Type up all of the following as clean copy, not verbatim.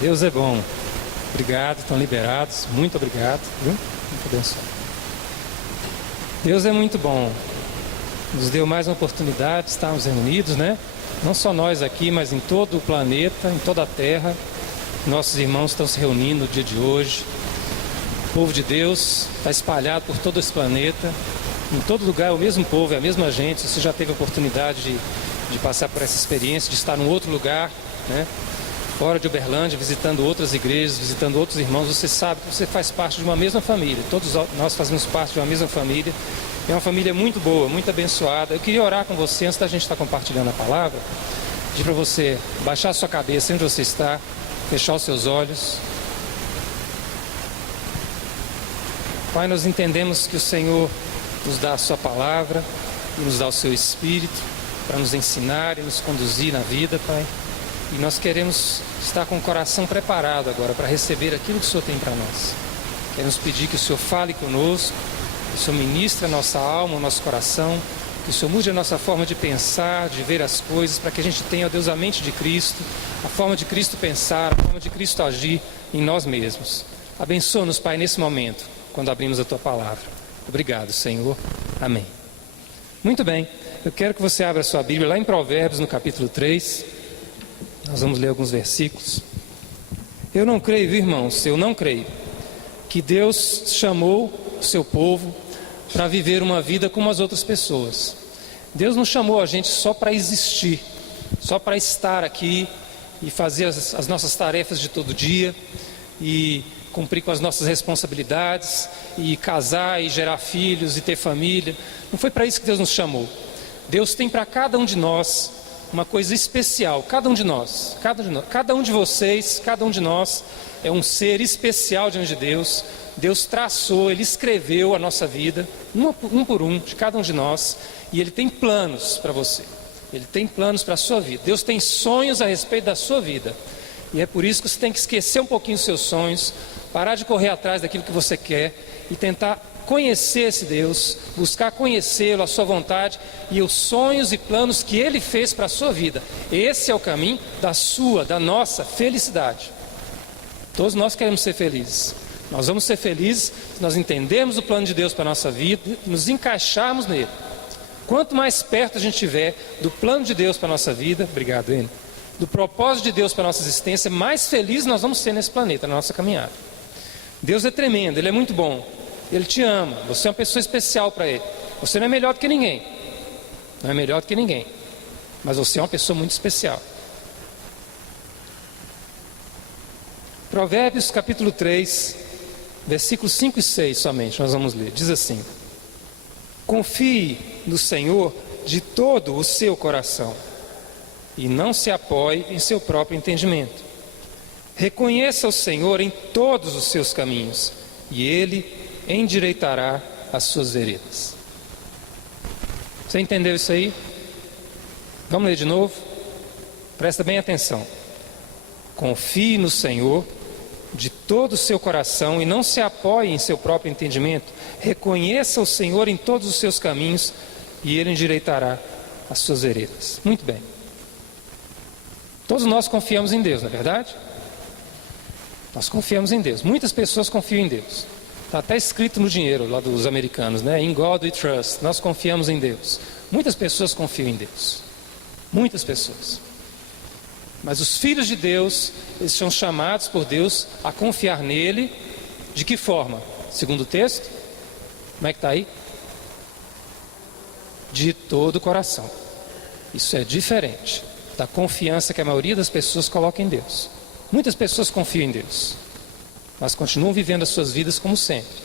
Deus é bom. Obrigado, estão liberados. Muito obrigado. Viu? Muito abençoado. Deus é muito bom. Nos deu mais uma oportunidade de estarmos reunidos, né? Não só nós aqui, mas em todo o planeta, em toda a Terra. Nossos irmãos estão se reunindo no dia de hoje. O povo de Deus está espalhado por todo esse planeta. Em todo lugar é o mesmo povo, é a mesma gente. Você já teve a oportunidade de passar por essa experiência, de estar em outro lugar, né? Fora de Uberlândia, visitando outras igrejas, visitando outros irmãos, você sabe que você faz parte de uma mesma família. Todos nós fazemos parte de uma mesma família. É uma família muito boa, muito abençoada. Eu queria orar com você antes da gente estar compartilhando a palavra. Pedir para você baixar a sua cabeça onde você está, fechar os seus olhos. Pai, nós entendemos que o Senhor nos dá a sua palavra e nos dá o seu Espírito para nos ensinar e nos conduzir na vida, Pai. E nós queremos estar com o coração preparado agora para receber aquilo que o Senhor tem para nós. Queremos pedir que o Senhor fale conosco, que o Senhor ministre a nossa alma, o nosso coração, que o Senhor mude a nossa forma de pensar, de ver as coisas, para que a gente tenha, ó Deus, a mente de Cristo, a forma de Cristo pensar, a forma de Cristo agir em nós mesmos. Abençoa-nos, Pai, nesse momento, quando abrimos a Tua palavra. Obrigado, Senhor. Amém. Muito bem, eu quero que você abra a sua Bíblia lá em Provérbios, no capítulo 3. Nós vamos ler alguns versículos. Eu não creio, irmãos, eu não creio que Deus chamou o seu povo para viver uma vida como as outras pessoas. Deus não chamou a gente só para existir, só para estar aqui e fazer as nossas tarefas de todo dia e cumprir com as nossas responsabilidades e casar e gerar filhos e ter família. Não foi para isso que Deus nos chamou. Deus tem para cada um de nós uma coisa especial, cada um de nós, cada um de vocês, cada um de nós é um ser especial diante de Deus. Deus traçou, Ele escreveu a nossa vida, um por um, de cada um de nós, e Ele tem planos para você, Ele tem planos para a sua vida. Deus tem sonhos a respeito da sua vida, e é por isso que você tem que esquecer um pouquinho os seus sonhos, parar de correr atrás daquilo que você quer e tentar conhecer esse Deus, buscar conhecê-lo, a sua vontade e os sonhos e planos que Ele fez para a sua vida. Esse é o caminho da nossa felicidade. Todos nós queremos ser felizes. Nós vamos ser felizes se nós entendermos o plano de Deus para a nossa vida e nos encaixarmos nele. Quanto mais perto a gente estiver do plano de Deus para a nossa vida, obrigado, Enio, do propósito de Deus para a nossa existência, mais felizes nós vamos ser nesse planeta, na nossa caminhada. Deus é tremendo, Ele é muito bom. Ele te ama, você é uma pessoa especial para Ele. Você não é melhor do que ninguém. Não é melhor do que ninguém. Mas você é uma pessoa muito especial. Provérbios capítulo 3, versículos 5 e 6 somente, nós vamos ler. Diz assim: confie no Senhor de todo o seu coração e não se apoie em seu próprio entendimento. Reconheça o Senhor em todos os seus caminhos e Ele endireitará as suas veredas. Você entendeu isso aí? Vamos ler de novo? Presta bem atenção. Confie no Senhor de todo o seu coração e não se apoie em seu próprio entendimento. Reconheça o Senhor em todos os seus caminhos e Ele endireitará as suas veredas. Muito bem. Todos nós confiamos em Deus, não é verdade? Nós confiamos em Deus. Muitas pessoas confiam em Deus. Está até escrito no dinheiro lá dos americanos, né? In God we trust. Nós confiamos em Deus. Muitas pessoas confiam em Deus. Muitas pessoas. Mas os filhos de Deus, eles são chamados por Deus a confiar nele. De que forma? Segundo o texto? Como é que está aí? De todo o coração. Isso é diferente da confiança que a maioria das pessoas coloca em Deus. Muitas pessoas confiam em Deus, mas continuam vivendo as suas vidas como sempre,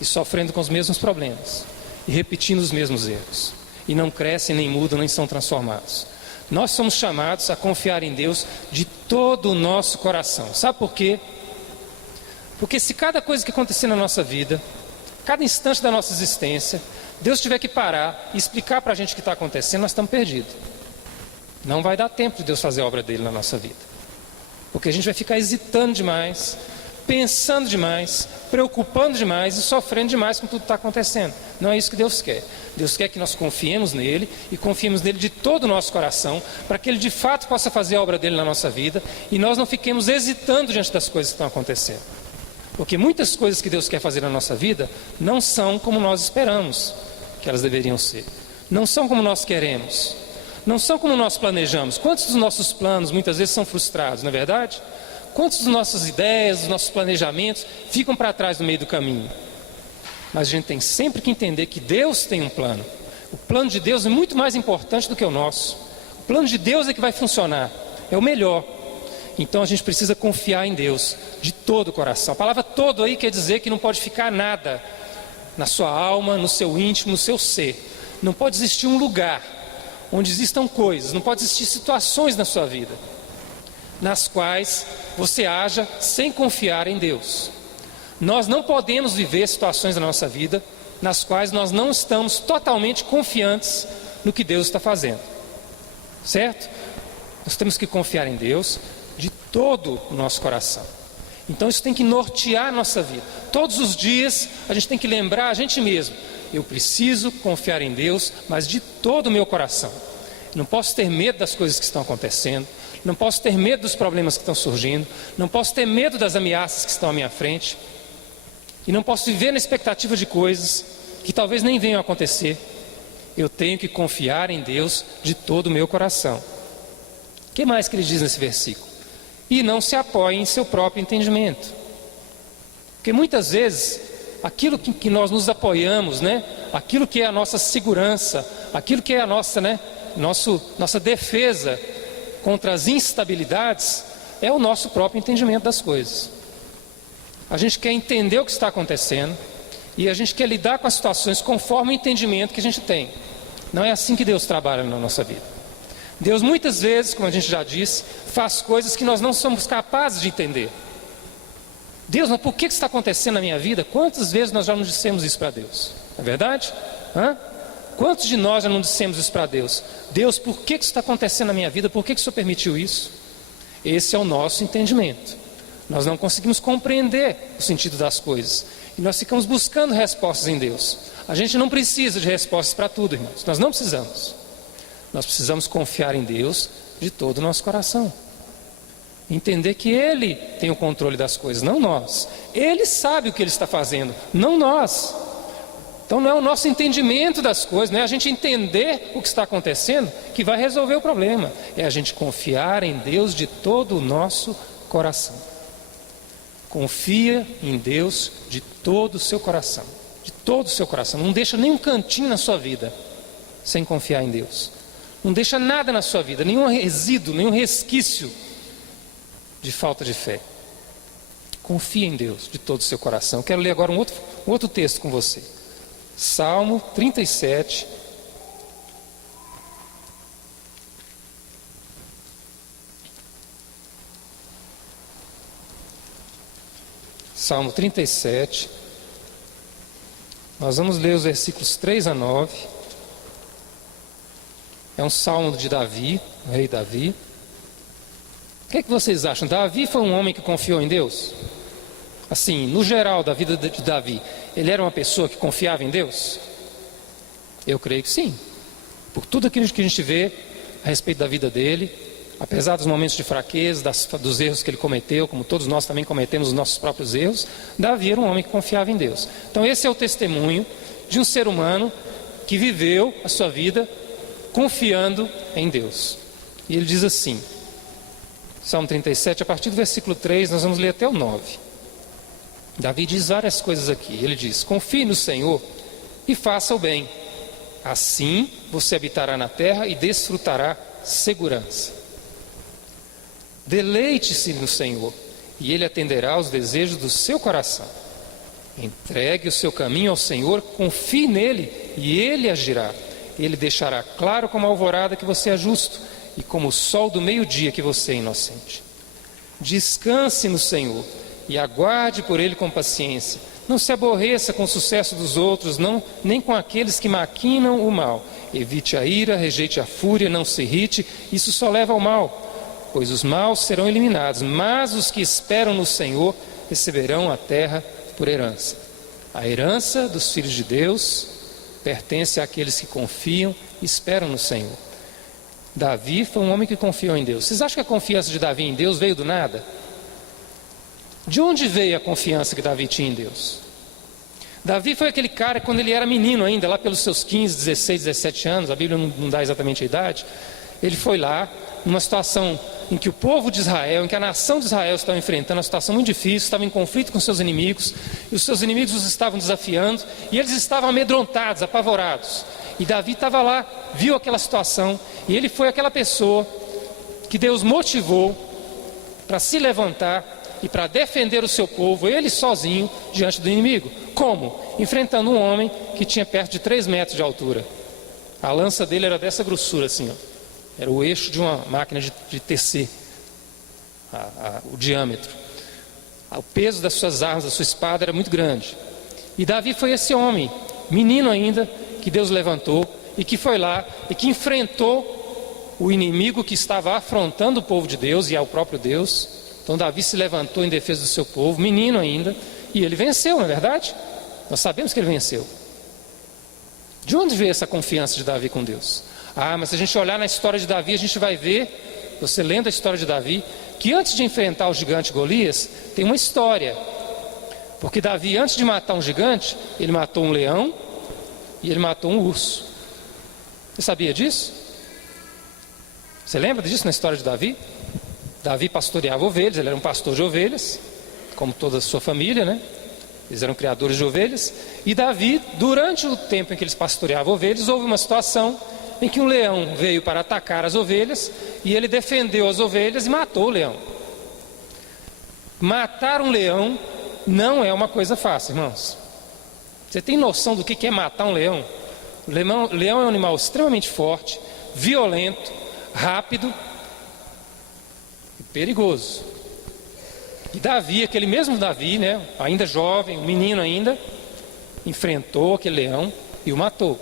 e sofrendo com os mesmos problemas, e repetindo os mesmos erros, e não crescem, nem mudam, nem são transformados. Nós somos chamados a confiar em Deus de todo o nosso coração. Sabe por quê? Porque se cada coisa que acontecer na nossa vida, cada instante da nossa existência, Deus tiver que parar e explicar para a gente o que está acontecendo, nós estamos perdidos. Não vai dar tempo de Deus fazer a obra dele na nossa vida. Porque a gente vai ficar hesitando demais, pensando demais, preocupando demais e sofrendo demais com tudo que está acontecendo. Não é isso que Deus quer. Deus quer que nós confiemos nele e confiemos nele de todo o nosso coração, para que ele de fato possa fazer a obra dele na nossa vida e nós não fiquemos hesitando diante das coisas que estão acontecendo. Porque muitas coisas que Deus quer fazer na nossa vida não são como nós esperamos que elas deveriam ser. Não são como nós queremos. Não são como nós planejamos. Quantos dos nossos planos muitas vezes são frustrados, não é verdade? Quantas das nossas ideias, dos nossos planejamentos ficam para trás no meio do caminho? Mas a gente tem sempre que entender que Deus tem um plano. O plano de Deus é muito mais importante do que o nosso. O plano de Deus é que vai funcionar, é o melhor. Então a gente precisa confiar em Deus de todo o coração. A palavra todo aí quer dizer que não pode ficar nada na sua alma, no seu íntimo, no seu ser. Não pode existir um lugar onde existam coisas, não pode existir situações na sua vida nas quais você haja sem confiar em Deus. Nós não podemos viver situações na nossa vida nas quais nós não estamos totalmente confiantes no que Deus está fazendo. Certo? Nós temos que confiar em Deus de todo o nosso coração. Então isso tem que nortear a nossa vida. Todos os dias a gente tem que lembrar a gente mesmo: eu preciso confiar em Deus, mas de todo o meu coração. Não posso ter medo das coisas que estão acontecendo, não posso ter medo dos problemas que estão surgindo, não posso ter medo das ameaças que estão à minha frente, e não posso viver na expectativa de coisas que talvez nem venham a acontecer. Eu tenho que confiar em Deus de todo o meu coração. O que mais que ele diz nesse versículo? E não se apoie em seu próprio entendimento. Porque muitas vezes aquilo que nós nos apoiamos, né? Aquilo que é a nossa segurança, aquilo que é a nossa, nossa defesa contra as instabilidades, é o nosso próprio entendimento das coisas. A gente quer entender o que está acontecendo e a gente quer lidar com as situações conforme o entendimento que a gente tem. Não é assim que Deus trabalha na nossa vida. Deus muitas vezes, como a gente já disse, faz coisas que nós não somos capazes de entender. Deus, mas por que isso está acontecendo na minha vida? Quantas vezes nós já não dissemos isso para Deus? Não é verdade? Quantos de nós já não dissemos isso para Deus? Deus, por que isso está acontecendo na minha vida? Por que o Senhor permitiu isso? Esse é o nosso entendimento. Nós não conseguimos compreender o sentido das coisas. E nós ficamos buscando respostas em Deus. A gente não precisa de respostas para tudo, irmãos. Nós não precisamos. Nós precisamos confiar em Deus de todo o nosso coração. Entender que Ele tem o controle das coisas, não nós. Ele sabe o que Ele está fazendo, não nós. Então não é o nosso entendimento das coisas, não é a gente entender o que está acontecendo que vai resolver o problema. É a gente confiar em Deus de todo o nosso coração. Confia em Deus de todo o seu coração. De todo o seu coração. Não deixa nenhum cantinho na sua vida sem confiar em Deus. Não deixa nada na sua vida, nenhum resíduo, nenhum resquício de falta de fé. Confia em Deus de todo o seu coração. Eu quero ler agora um outro texto com você. Salmo 37. Salmo 37. Nós vamos ler os versículos 3 a 9. É um salmo de Davi, o rei Davi. O que é que vocês acham? Davi foi um homem que confiou em Deus? Assim, no geral da vida de Davi, ele era uma pessoa que confiava em Deus? Eu creio que sim. Por tudo aquilo que a gente vê a respeito da vida dele, apesar dos momentos de fraqueza, dos erros que ele cometeu, como todos nós também cometemos os nossos próprios erros, Davi era um homem que confiava em Deus. Então esse é o testemunho de um ser humano que viveu a sua vida confiando em Deus. E ele diz assim, Salmo 37, a partir do versículo 3, nós vamos ler até o 9. Davi diz várias coisas aqui. Ele diz: confie no Senhor e faça o bem. Assim você habitará na terra e desfrutará segurança. Deleite-se no Senhor e Ele atenderá aos desejos do seu coração. Entregue o seu caminho ao Senhor, confie nele e Ele agirá. Ele deixará claro como a alvorada que você é justo e como o sol do meio-dia que você é inocente. Descanse no Senhor e aguarde por Ele com paciência. Não se aborreça com o sucesso dos outros, nem com aqueles que maquinam o mal. Evite a ira, rejeite a fúria, não se irrite, isso só leva ao mal, pois os maus serão eliminados, mas os que esperam no Senhor receberão a terra por herança. A herança dos filhos de Deus pertence àqueles que confiam e esperam no Senhor. Davi foi um homem que confiou em Deus. Vocês acham que a confiança de Davi em Deus veio do nada? De onde veio a confiança que Davi tinha em Deus? Davi foi aquele cara, quando ele era menino ainda, lá pelos seus 15, 16, 17 anos, a Bíblia não dá exatamente a idade, ele foi lá, numa situação em que o povo de Israel, em que a nação de Israel estava enfrentando uma situação muito difícil, estava em conflito com seus inimigos, e os seus inimigos os estavam desafiando, e eles estavam amedrontados, apavorados. E Davi estava lá, viu aquela situação, e ele foi aquela pessoa que Deus motivou para se levantar e para defender o seu povo, ele sozinho, diante do inimigo. Como? Enfrentando um homem que tinha perto de 3 metros de altura. A lança dele era dessa grossura assim, ó. Era o eixo de uma máquina de tecer, o diâmetro. O peso das suas armas, da sua espada era muito grande. E Davi foi esse homem, menino ainda, que Deus levantou e que foi lá e que enfrentou o inimigo que estava afrontando o povo de Deus e ao próprio Deus. Então Davi se levantou em defesa do seu povo, menino ainda, e ele venceu, não é verdade? Nós sabemos que ele venceu. De onde veio essa confiança de Davi com Deus? Mas se a gente olhar na história de Davi, a gente vai ver, você lendo a história de Davi, que antes de enfrentar o gigante Golias, tem uma história. Porque Davi, antes de matar um gigante, ele matou um leão e ele matou um urso. Você sabia disso? Você lembra disso na história de Davi? Davi pastoreava ovelhas, ele era um pastor de ovelhas, como toda a sua família, né? Eles eram criadores de ovelhas. E Davi, durante o tempo em que eles pastoreavam ovelhas, houve uma situação em que um leão veio para atacar as ovelhas e ele defendeu as ovelhas e matou o leão. Matar um leão não é uma coisa fácil, irmãos. Você tem noção do que é matar um leão? O leão é um animal extremamente forte, violento, rápido e perigoso. E Davi, aquele mesmo Davi, né, ainda jovem, um menino ainda, enfrentou aquele leão e o matou.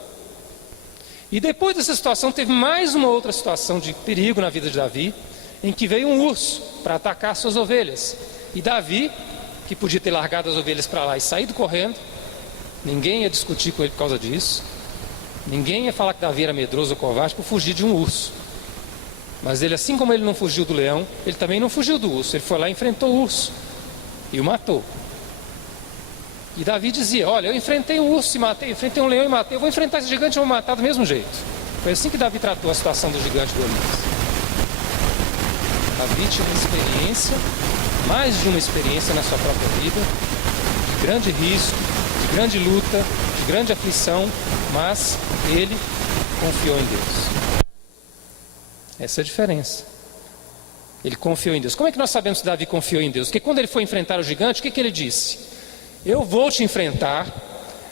E depois dessa situação teve mais uma outra situação de perigo na vida de Davi, em que veio um urso para atacar suas ovelhas. E Davi, que podia ter largado as ovelhas para lá e saído correndo, ninguém ia discutir com ele por causa disso, ninguém ia falar que Davi era medroso ou covarde por fugir de um urso. Mas ele, assim como ele não fugiu do leão, ele também não fugiu do urso. Ele foi lá e enfrentou o urso e o matou. E Davi dizia: olha, eu enfrentei um urso e matei, enfrentei um leão e matei, eu vou enfrentar esse gigante e vou matar do mesmo jeito. Foi assim que Davi tratou a situação do gigante Golias. Davi tinha uma experiência, mais de uma experiência na sua própria vida, de grande risco, de grande luta, de grande aflição, mas ele confiou em Deus. Essa é a diferença. Ele confiou em Deus. Como é que nós sabemos que Davi confiou em Deus? Porque quando ele foi enfrentar o gigante, o que ele disse? Eu vou te enfrentar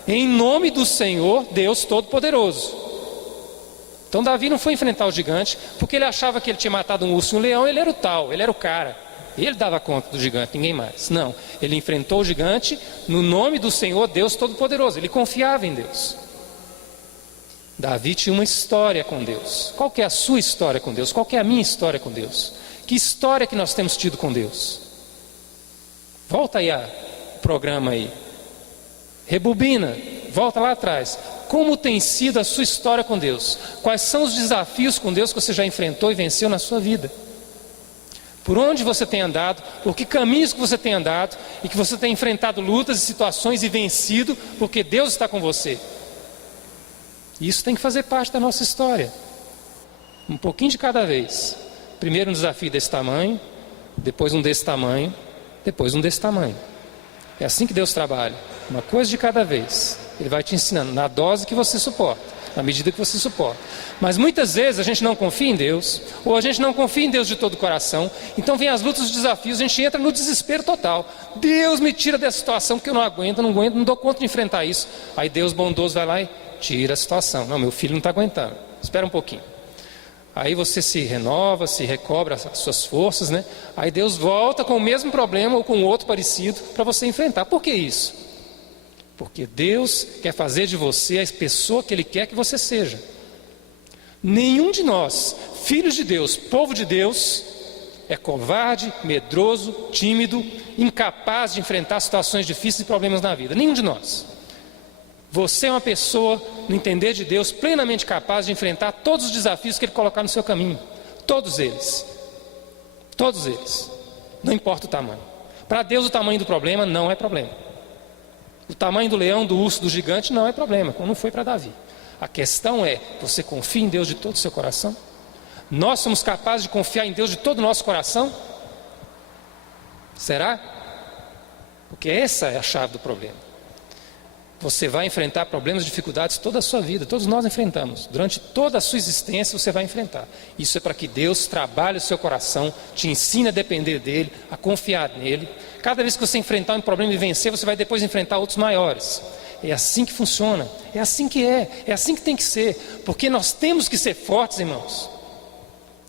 em nome do Senhor Deus Todo-Poderoso. Então Davi não foi enfrentar o gigante porque ele achava que ele tinha matado um urso e um leão. Ele era o tal, ele era o cara. Ele dava conta do gigante, ninguém mais. Não, ele enfrentou o gigante no nome do Senhor Deus Todo-Poderoso. Ele confiava em Deus. Davi tinha uma história com Deus. Qual que é a sua história com Deus? Qual que é a minha história com Deus? Que história que nós temos tido com Deus? Volta aí o programa aí. Rebobina, volta lá atrás. Como tem sido a sua história com Deus? Quais são os desafios com Deus que você já enfrentou e venceu na sua vida? Por onde você tem andado? Por que caminhos que você tem andado? E que você tem enfrentado lutas e situações e vencido porque Deus está com você? Isso tem que fazer parte da nossa história. Um pouquinho de cada vez. Primeiro um desafio desse tamanho, depois um desse tamanho, depois um desse tamanho. É assim que Deus trabalha. Uma coisa de cada vez. Ele vai te ensinando na dose que você suporta, na medida que você suporta. Mas muitas vezes a gente não confia em Deus, ou a gente não confia em Deus de todo o coração. Então vem as lutas, os desafios, a gente entra no desespero total. Deus me tira dessa situação porque eu não aguento, não dou conta de enfrentar isso. Aí Deus bondoso vai lá e tira a situação. Não, meu filho não está aguentando. Espera um pouquinho. Aí você se renova, se recobra as suas forças, né? Aí Deus volta com o mesmo problema ou com outro parecido para você enfrentar. Por que isso? Porque Deus quer fazer de você a pessoa que Ele quer que você seja. Nenhum de nós, filhos de Deus, povo de Deus, é covarde, medroso, tímido, incapaz de enfrentar situações difíceis e problemas na vida. Nenhum de nós. Você é uma pessoa, no entender de Deus, plenamente capaz de enfrentar todos os desafios que Ele colocar no seu caminho. Todos eles. Todos eles. Não importa o tamanho. Para Deus o tamanho do problema não é problema. O tamanho do leão, do urso, do gigante não é problema, como não foi para Davi. A questão é, você confia em Deus de todo o seu coração? Nós somos capazes de confiar em Deus de todo o nosso coração? Será? Porque essa é a chave do problema. Você vai enfrentar problemas, dificuldades toda a sua vida. Todos nós enfrentamos. Durante toda a sua existência você vai enfrentar. Isso é para que Deus trabalhe o seu coração, te ensine a depender dEle, a confiar nele. Cada vez que você enfrentar um problema e vencer, você vai depois enfrentar outros maiores. É assim que funciona. É assim que é assim que tem que ser. Porque nós temos que ser fortes, irmãos.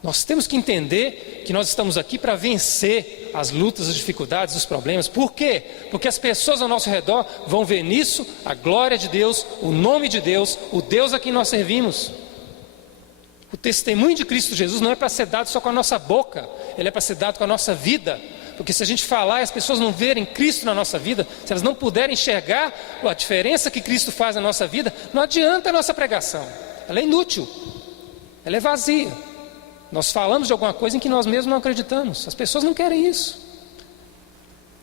Nós temos que entender que nós estamos aqui para vencer as lutas, as dificuldades, os problemas. Por quê? Porque as pessoas ao nosso redor vão ver nisso a glória de Deus, o nome de Deus, o Deus a quem nós servimos. O testemunho de Cristo Jesus não é para ser dado só com a nossa boca, ele é para ser dado com a nossa vida. Porque se a gente falar e as pessoas não verem Cristo na nossa vida, se elas não puderem enxergar a diferença que Cristo faz na nossa vida, não adianta a nossa pregação. Ela é inútil, ela é vazia. Nós falamos de alguma coisa em que nós mesmos não acreditamos. As pessoas não querem isso.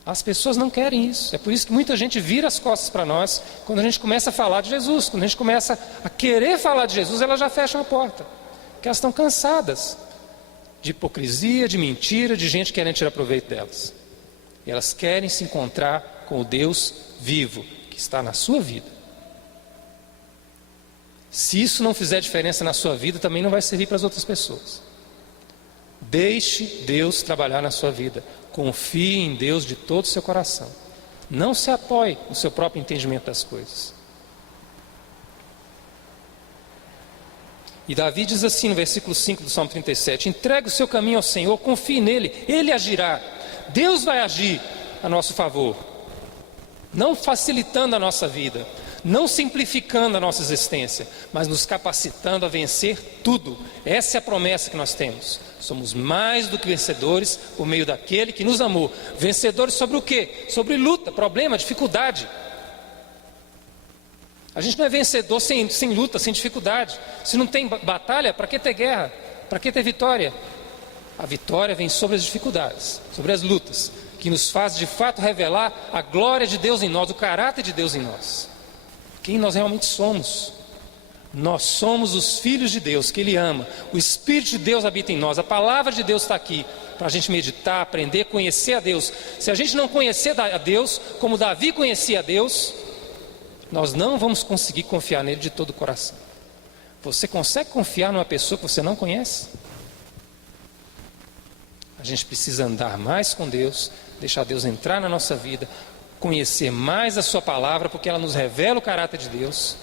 As pessoas não querem isso. É por isso que muita gente vira as costas para nós quando a gente começa a falar de Jesus. Quando a gente começa a querer falar de Jesus, elas já fecham a porta. Porque elas estão cansadas de hipocrisia, de mentira, de gente querendo tirar proveito delas. E elas querem se encontrar com o Deus vivo que está na sua vida. Se isso não fizer diferença na sua vida, também não vai servir para as outras pessoas. Deixe Deus trabalhar na sua vida. Confie em Deus de todo o seu coração. Não se apoie no seu próprio entendimento das coisas. E Davi diz assim no versículo 5 do Salmo 37: entregue o seu caminho ao Senhor, confie nele, Ele agirá. Deus vai agir a nosso favor, não facilitando a nossa vida, não simplificando a nossa existência, mas nos capacitando a vencer tudo. Essa é a promessa que nós temos. Somos mais do que vencedores por meio daquele que nos amou. Vencedores sobre o quê? Sobre luta, problema, dificuldade. A gente não é vencedor sem luta, sem dificuldade. Se não tem batalha, para que ter guerra? Para que ter vitória? A vitória vem sobre as dificuldades, sobre as lutas, que nos faz de fato revelar a glória de Deus em nós, o caráter de Deus em nós. Quem nós realmente somos. Nós somos os filhos de Deus, que Ele ama. O Espírito de Deus habita em nós. A palavra de Deus está aqui para a gente meditar, aprender, conhecer a Deus. Se a gente não conhecer a Deus, como Davi conhecia a Deus, nós não vamos conseguir confiar nele de todo o coração. Você consegue confiar numa pessoa que você não conhece? A gente precisa andar mais com Deus, deixar Deus entrar na nossa vida, conhecer mais a sua palavra, porque ela nos revela o caráter de Deus,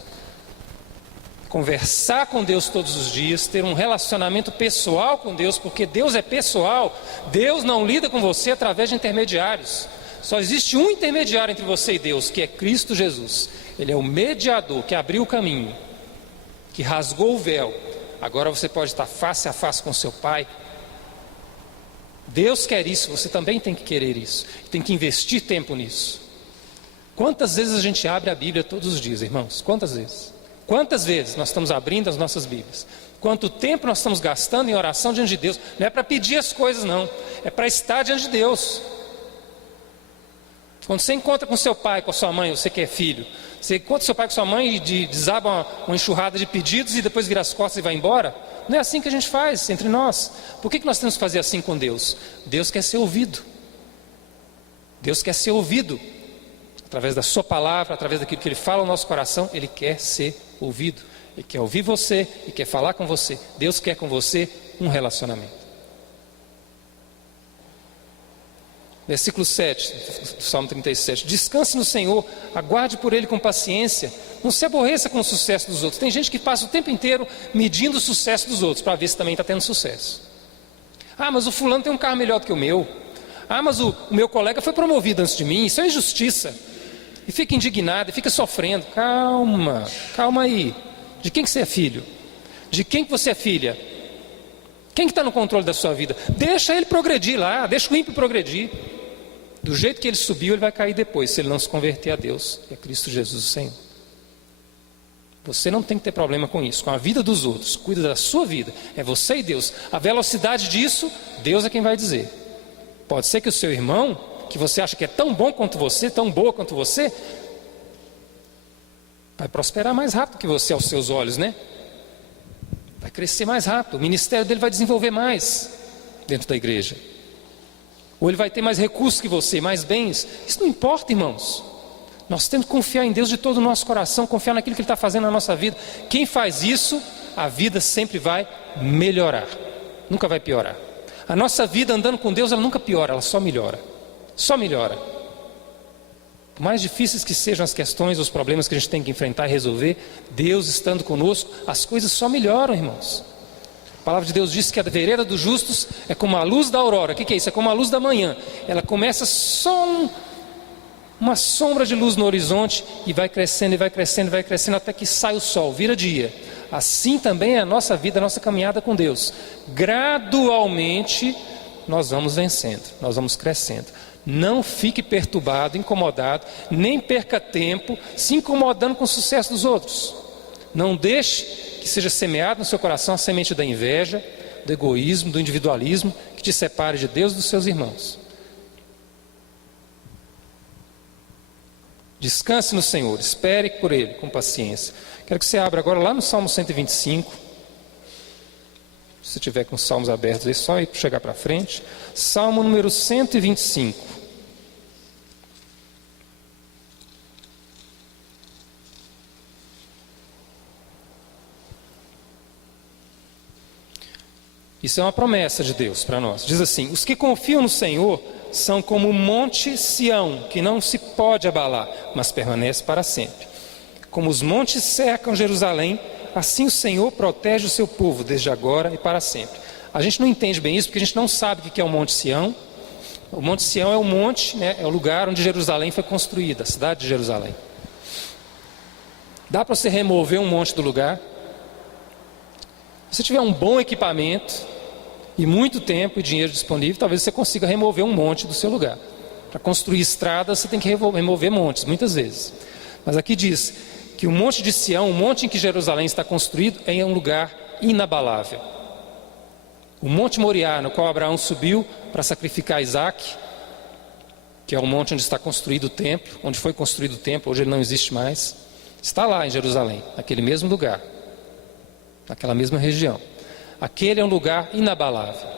conversar com Deus todos os dias, ter um relacionamento pessoal com Deus, porque Deus é pessoal. Deus não lida com você através de intermediários. Só existe um intermediário entre você e Deus, que é Cristo Jesus. Ele é o mediador que abriu o caminho, que rasgou o véu. Agora você pode estar face a face com seu Pai. Deus quer isso, você também tem que querer isso, tem que investir tempo nisso. Quantas vezes a gente abre a Bíblia todos os dias, irmãos? Quantas vezes? Quantas vezes nós estamos abrindo as nossas Bíblias? Quanto tempo nós estamos gastando em oração diante de Deus? Não é para pedir as coisas, não, é para estar diante de Deus. Quando você encontra com seu pai, com a sua mãe, você que é filho, você encontra seu pai com sua mãe e desaba uma enxurrada de pedidos e depois vira as costas e vai embora? Não é assim que a gente faz entre nós. Por que nós temos que fazer assim com Deus? Deus quer ser ouvido. Deus quer ser ouvido. Através da sua palavra, através daquilo que Ele fala ao nosso coração, Ele quer ser ouvido. Ele quer ouvir você, Ele quer falar com você. Deus quer com você um relacionamento. Versículo 7 do Salmo 37: descanse no Senhor, aguarde por Ele com paciência, não se aborreça com o sucesso dos outros. Tem gente que passa o tempo inteiro medindo o sucesso dos outros, para ver se também está tendo sucesso. Ah, mas o fulano tem um carro melhor do que o meu. Ah, mas o meu colega foi promovido antes de mim. Isso é injustiça. E fica indignado, e fica sofrendo. Calma aí. De quem que você é filho? De quem que você é filha? Quem que está no controle da sua vida? Deixa ele progredir lá, deixa o ímpio progredir. Do jeito que ele subiu, ele vai cair depois, se ele não se converter a Deus e a Cristo Jesus o Senhor. Você não tem que ter problema com isso, com a vida dos outros. Cuida da sua vida, é você e Deus. A velocidade disso, Deus é quem vai dizer. Pode ser que o seu irmão, que você acha que é tão bom quanto você, tão boa quanto você, vai prosperar mais rápido que você aos seus olhos, né? Vai crescer mais rápido, o ministério dele vai desenvolver mais dentro da igreja. Ou ele vai ter mais recursos que você, mais bens. Isso não importa, irmãos. Nós temos que confiar em Deus de todo o nosso coração, confiar naquilo que Ele está fazendo na nossa vida. Quem faz isso, a vida sempre vai melhorar, nunca vai piorar. A nossa vida andando com Deus, ela nunca piora, ela só melhora. Só melhora. Por mais difíceis que sejam as questões, os problemas que a gente tem que enfrentar e resolver, Deus estando conosco, as coisas só melhoram, irmãos. A palavra de Deus diz que a vereda dos justos é como a luz da aurora. O que é isso? É como a luz da manhã. Ela começa só uma sombra de luz no horizonte e vai crescendo, e vai crescendo, e vai crescendo até que sai o sol, vira dia. Assim também é a nossa vida, a nossa caminhada com Deus. Gradualmente nós vamos vencendo, nós vamos crescendo. Não fique perturbado, incomodado, nem perca tempo se incomodando com o sucesso dos outros. Não deixe que seja semeado no seu coração a semente da inveja, do egoísmo, do individualismo, que te separe de Deus e dos seus irmãos. Descanse no Senhor, espere por Ele com paciência. Quero que você abra agora lá no Salmo 125. Se tiver com os salmos abertos, é só ir chegar para frente. Salmo número 125. Isso é uma promessa de Deus para nós. Diz assim: os que confiam no Senhor são como o monte Sião, que não se pode abalar, mas permanece para sempre. Como os montes cercam Jerusalém, assim o Senhor protege o seu povo, desde agora e para sempre. A gente não entende bem isso, porque a gente não sabe o que é o monte Sião. O monte Sião é o monte, né, é o lugar onde Jerusalém foi construída, a cidade de Jerusalém. Dá para você remover um monte do lugar? Se você tiver um bom equipamento e muito tempo e dinheiro disponível, talvez você consiga remover um monte do seu lugar. Para construir estradas, você tem que remover montes, muitas vezes. Mas aqui diz que o monte de Sião, o monte em que Jerusalém está construído, é um lugar inabalável. O monte Moriá, no qual Abraão subiu para sacrificar Isaac, que é o monte onde está construído o templo, onde foi construído o templo, hoje ele não existe mais, está lá em Jerusalém, naquele mesmo lugar, naquela mesma região. Aquele é um lugar inabalável,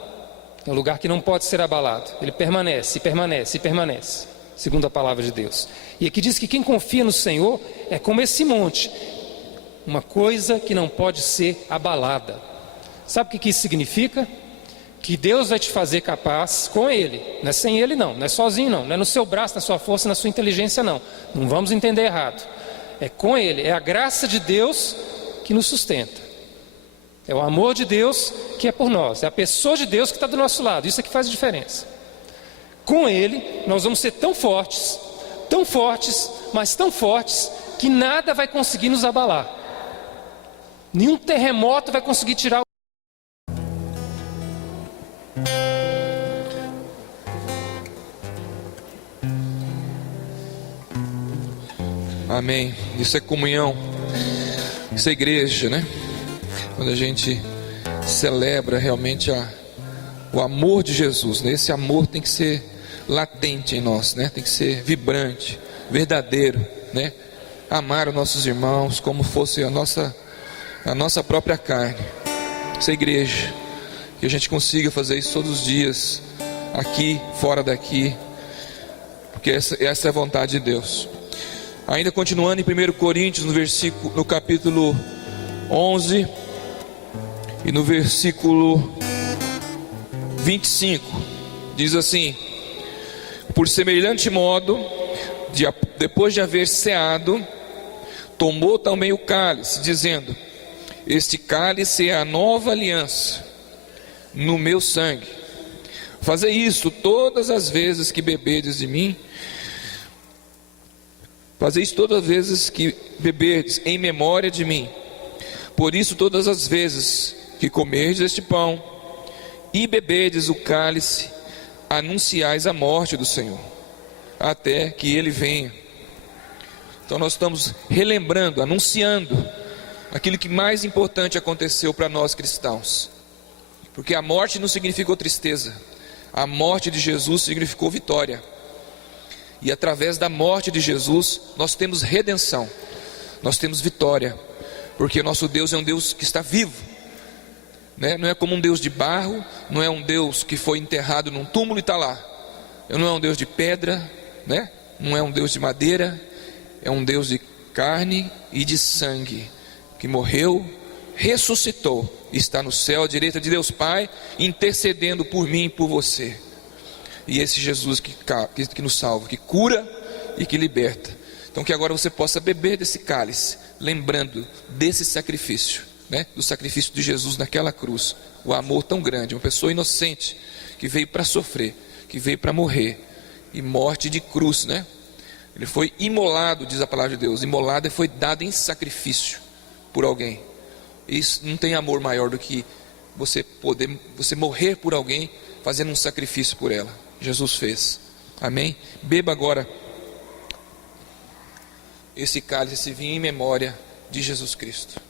é um lugar que não pode ser abalado, ele permanece, permanece, permanece, segundo a palavra de Deus. E aqui diz que quem confia no Senhor é como esse monte, uma coisa que não pode ser abalada. Sabe o que isso significa? Que Deus vai te fazer capaz com Ele, não é sem Ele não é sozinho não é no seu braço, na sua força, na sua inteligência não vamos entender errado, é com Ele, é a graça de Deus que nos sustenta. É o amor de Deus que é por nós, é a pessoa de Deus que está do nosso lado, isso é que faz a diferença. Com Ele, nós vamos ser tão fortes, mas tão fortes, que nada vai conseguir nos abalar. Nenhum terremoto vai conseguir tirar o... Amém. Isso é comunhão, isso é igreja, né? Quando a gente celebra realmente o amor de Jesus, né? Esse amor tem que ser latente em nós, né? Tem que ser vibrante, verdadeiro, né? Amar os nossos irmãos como fosse a nossa própria carne. Essa igreja, que a gente consiga fazer isso todos os dias, aqui, fora daqui, porque essa é a vontade de Deus. Ainda continuando em 1 Coríntios, no capítulo 11 e no versículo 25, diz assim: por semelhante modo, depois de haver ceado, tomou também o cálice, dizendo: este cálice é a nova aliança no meu sangue. Fazei isto todas as vezes que beberdes de mim. Fazei isso todas as vezes que beberdes em memória de mim. Por isso, todas as vezes que comerdes este pão e bebedes o cálice, anunciais a morte do Senhor, até que Ele venha. Então nós estamos relembrando, anunciando aquilo que mais importante aconteceu para nós cristãos, porque a morte não significou tristeza, a morte de Jesus significou vitória, e através da morte de Jesus nós temos redenção, nós temos vitória, porque o nosso Deus é um Deus que está vivo, né? Não é como um Deus de barro, não é um Deus que foi enterrado num túmulo e está lá, não é um Deus de pedra, né? Não é um Deus de madeira, é um Deus de carne e de sangue, que morreu, ressuscitou, está no céu à direita de Deus Pai, intercedendo por mim e por você. E esse Jesus que nos salva, que cura e que liberta. Então que agora você possa beber desse cálice, lembrando desse sacrifício, né? Do sacrifício de Jesus naquela cruz, o amor tão grande, uma pessoa inocente que veio para sofrer, que veio para morrer, e morte de cruz, né? Ele foi imolado, diz a palavra de Deus, imolado e foi dado em sacrifício por alguém. Isso não tem amor maior do que você morrer por alguém, fazendo um sacrifício por ela. Jesus fez. Amém? Beba agora esse cálice, esse vinho em memória de Jesus Cristo.